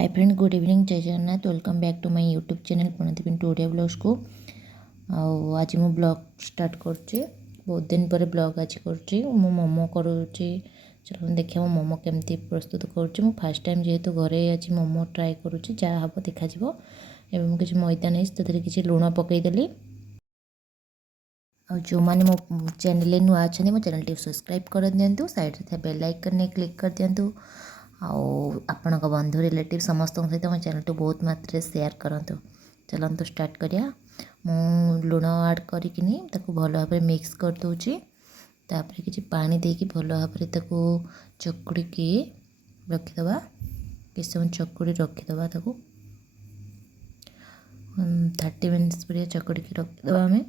Hi friend, good evening, Jai Jagannath. Welcome back to my YouTube channel Pranati Pintu Odia blogs को। आज मु blog start करुच्ची। बहुत दिन पर ब्लॉग आज करुच्ची। मु मोमो करुच्ची। चलो देखिए मो मोमो केमती प्रस्तुत करुच्ची। मु फर्स्ट टाइम जेहेतु घरे आज मोमो ट्राए करुच्ची, जहाँ हम देखा एवं मुझे किसी मैदा नहीं तो किसी लुण पकईदेली। जो मैंने मो चैनल नुआ अच्छा मो चैनल टी सब्सक्राइब कर दिंतु, साइड थे बेल आइकन क्लिक कर दिंतु। आपण बंधु रिलेटिव समस्त सहित मो चैनल टू बहुत मात्रा शेयर करंतु। चलते स्टार्ट करिया। मु लुण ऐड करके भल भाव मिक्स कर दूची। तापर किसी पानी देकी भल भाव चकुड़ी रखीदबा। किस समय चकुड़ी रखीदबा 30 मिनिट्स पर चकुड़ी रखीदबा। आम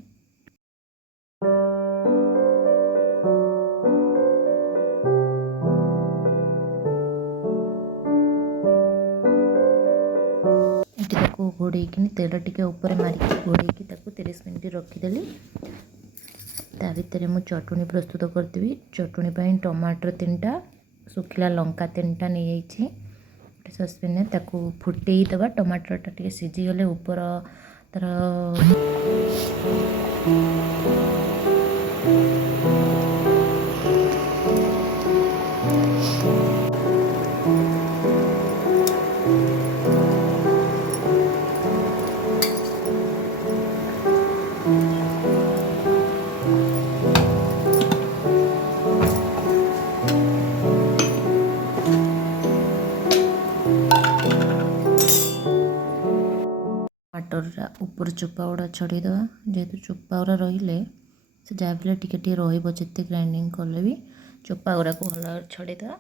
घोड़े तेल टिके ऊपर मारिक घोड़े 30 मिनिट रखीदेली। ता भितर मु चटुनी प्रस्तुत करदेवी। चटुनी पर टमाटर 3टा, सुखिला लंका 3टा नहीं जाइए। गोटे ससपेन में फुटे दबा। टमाटर टा सीझीगले ऊपर तार टमाटर ऊपर चोपा गुड़ा छड़ेदवा। जेहेतु चोपा गुड़ा रही से जहाँ भी टे रे ग्राइंडिंग कले भी चोपा गुड़ा को भल छड़ेदवा।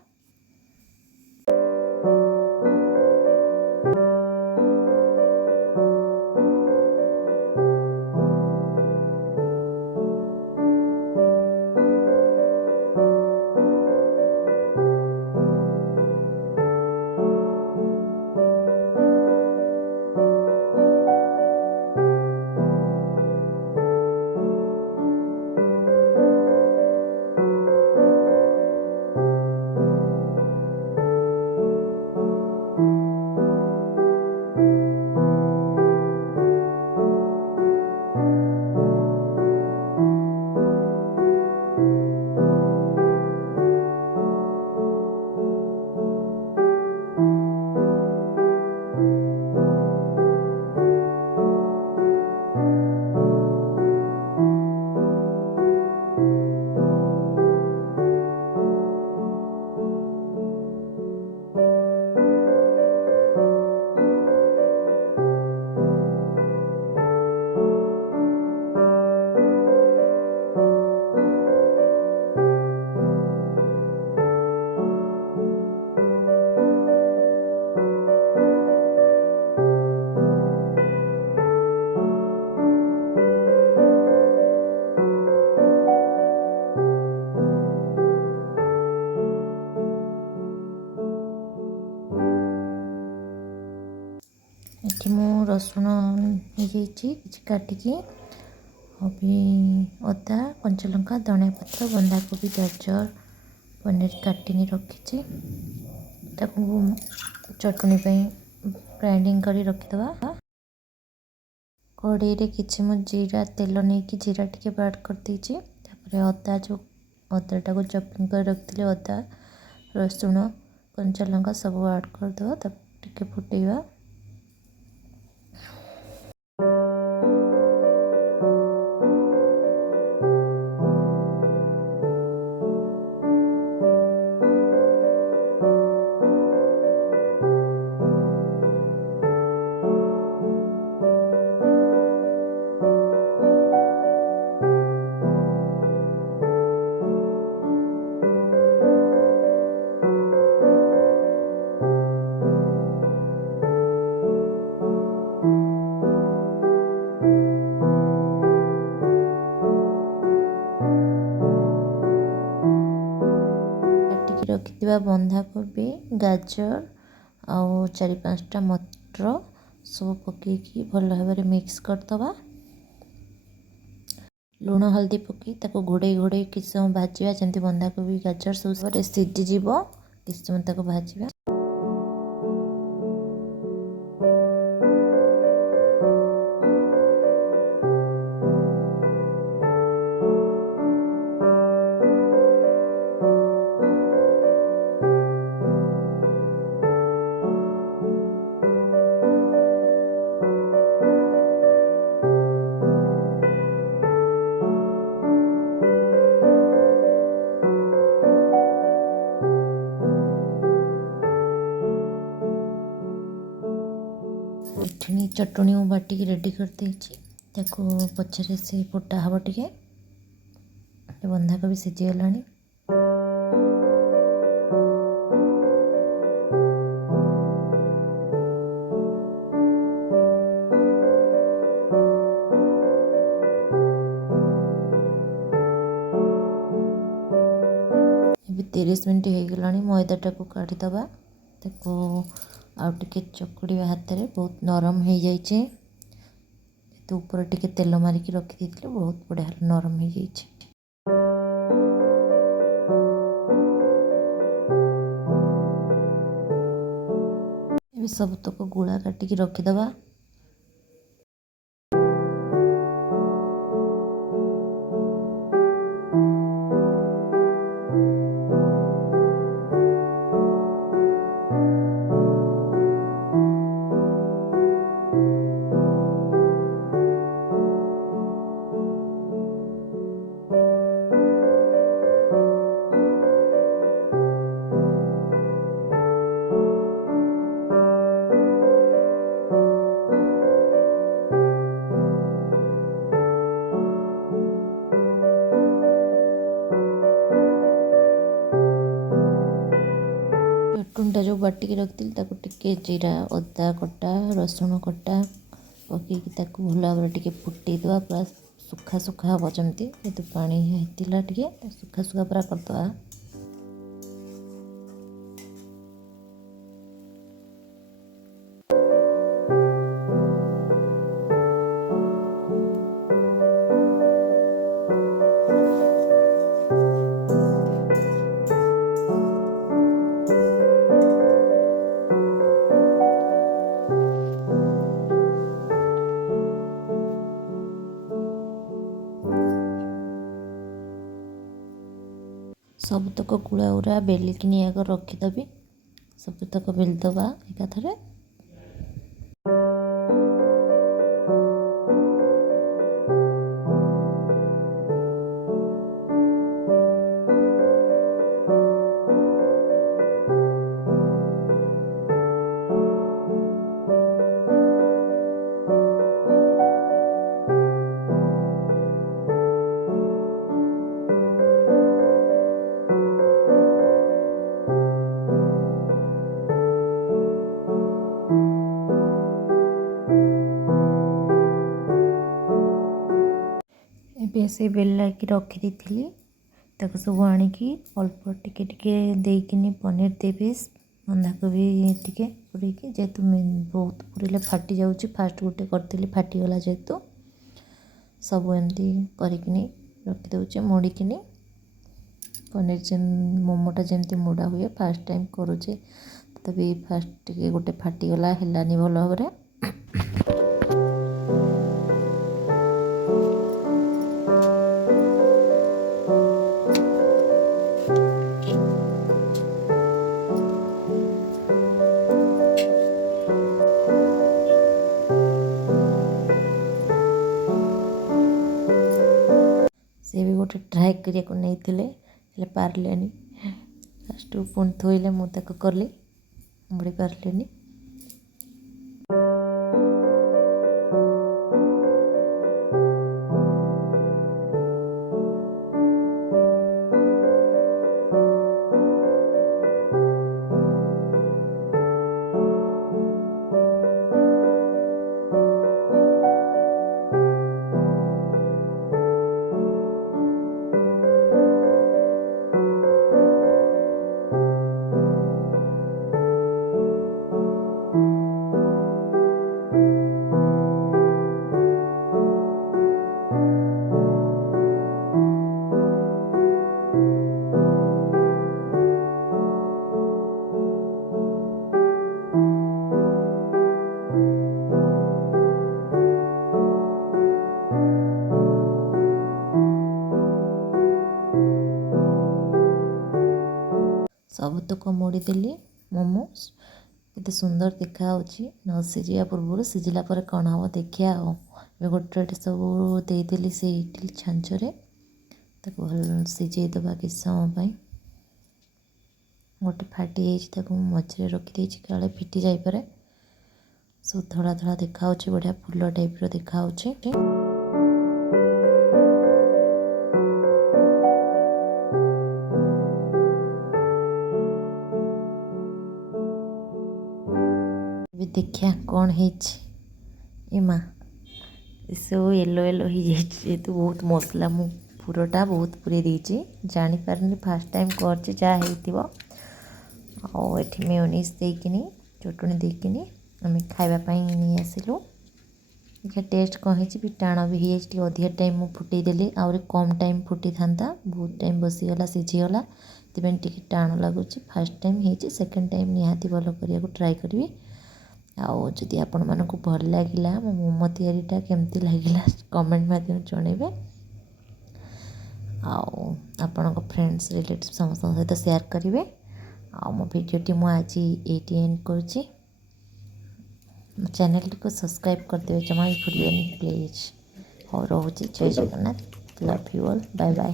ये मु रसुण नहीं काटिकी अभी अदा, कंचा लंका, धनिया पत्र, बंधा कोबी, गाजर, पनीर काटिनी रखी चटनी ग्राइंडिंग कर रखीदबा। कड़े किसी मु जीरा तेल नहीं कि जीरा टी ऐड कर देछि। अदा जो अदाटा को चॉपिंग कर रखी, अदा रसुण कंचा लंका सब ऐड करदे। टे फुटेगा। रखिथिबा बंधा कोबी, गाजर आउ 4-5टा मटर सब पकईकी भल भाव मिक्स करदबा। लुण हल्दी पकई घोड़े घोड़े किसी समय भाजवा जमी बंधा कोबी गाजर सब सीझीज किसी समय भाजवा। ଏଠି ଚଟଣି ମୁଁ ବାଟିକି ରେଡ଼ି କରିଦେଇଛି। ତାକୁ ପଛରେ ସେ ଫୁଟା ହେବ ଟିକେ। ବନ୍ଧାକୋବି ସିଝିଗଲାଣି। ଏବେ 30 ମିନିଟ୍ ହେଇଗଲାଣି। ମଇଦାଟାକୁ କାଢ଼ିଦେବା। ତାକୁ ଆଉ ଟିକେ ଚକୁଡ଼ିବା ହାତରେ। ବହୁତ ନରମ ହେଇଯାଇଛି। ତ ଉପରେ ଟିକେ ତେଲ ମାରିକି ରଖିଦେଇଥିଲେ ବହୁତ ବଢ଼ିଆ ନରମ ହେଇଯାଇଛି। ଏବେ ସବୁତକ ଗୁଳା କାଟିକି ରଖିଦେବା। ଚଟଣିଟା ଯେଉଁ ବାଟିକି ରଖିଥିଲି ତାକୁ ଟିକେ ଜିରା, ଅଦା କଟା, ରସୁଣ କଟା ପକାଇକି ତାକୁ ଭଲ ଭାବରେ ଟିକେ ଫୁଟେଇଦେବା। ପୁରା ସୁଖା ସୁଖା ହେବ ଯେମିତି। ଯେହେତୁ ପାଣି ହେଇଥିଲା ଟିକେ ସୁଖା ସୁଖା ପୁରା କରିଦେବା। ସବୁତକ ଗୁଳା ଗୁରା ବେଲିକିନି ଆଗ ରଖିଦେବି। ସବୁତକ ବେଲିଦେବା ଏକାଥରେ। ଏବେ ସେ ବେଲାଇକି ରଖିଦେଇଥିଲି ତାକୁ ସବୁ ଆଣିକି ଅଳ୍ପ ଟିକେ ଟିକେ ଦେଇକିନି ପନିର ଦେବି। ବନ୍ଧାକୋବି ଟିକେ ପୁରେଇକି, ଯେହେତୁ ବହୁତ ପୁରେଇଲେ ଫାଟି ଯାଉଛି। ଫାଷ୍ଟ ଗୋଟେ କରିଥିଲି ଫାଟିଗଲା ଯେହେତୁ। ସବୁ ଏମିତି କରିକିନି ରଖିଦେଉଛି ମୋଡ଼ିକିନି। ପନିର ମୋମୋଟା ଯେମିତି ମୋଡ଼ା ହୁଏ ଫାଷ୍ଟ ଟାଇମ୍ କରୁଛି। ତଥାପି ଫାଷ୍ଟ ଟିକେ ଗୋଟେ ଫାଟିଗଲା, ହେଲାନି ଭଲ ଭାବରେ। ସେ ବି ଗୋଟେ ଟ୍ରାଏ କରିବାକୁ ନେଇଥିଲେ, ହେଲେ ପାରିଲେନି। ଲାଷ୍ଟକୁ ପୁଣି ଥୋଇଲେ, ମୁଁ ତାକୁ କଲି, ମୋଡ଼ି ପାରିଲିନି। ସବୁତକ ମୋଡ଼ିଦେଲି ମୋମୋସ୍। କେତେ ସୁନ୍ଦର ଦେଖାହେଉଛି। ନ ସିଝିବା ପୂର୍ବରୁ, ସିଝିଲା ପରେ କ'ଣ ହେବ ଦେଖିବା ଆଉ। ଏବେ ଗୋଟେ ଗୋଟେ ସବୁ ଦେଇଦେଲି ସେଇ ଇଟିଲି ଛାଞ୍ଚରେ। ତାକୁ ଭଲ ସିଝେଇଦେବା କିଛି ସମୟ ପାଇଁ। ଗୋଟେ ଫାଟି ଯାଇଛି, ତାକୁ ମୁଁ ମଝିରେ ରଖିଦେଇଛି କାଳେ ଫିଟି ଯାଇପାରେ। सब धड़ा धड़ा देखा बढ़िया फूल टाइप देखा। देखिया कौन है इमा सब येलो येलो हो जेहेतु बहुत मसला मु पुरटा बहुत पूरे देती जापारे फास्ट टाइम कर मेयोनीज देकिनी चटनी देकिनी आम खावाई नहीं आसिलु। देखिए टेस्ट कौन है टाण भी हो अधिक टाइम मुझे फुटेदेली आहरी कम टाइम फुटी था बहुत टाइम बसीगला सीझीगला तेज टी टाण लगुच फास्ट टाइम हो सेकेंड टाइम निहाती भल करने ट्राए करी। आदि आपण मानक भल लगिला मो मोमो तैयारीटा केमती लगिला कमेंट माध्यम जनइबे। आपण फ्रेंड्स रिलेटिव समस्त सहित शेयर करेंगे। मो भिडियोटी मुझे आज ये एंड कर चैनल को सब्सक्राइब करदे जमा भी भूलिए प्लीज। और रोचे Jai Jagannath love you all bye bye.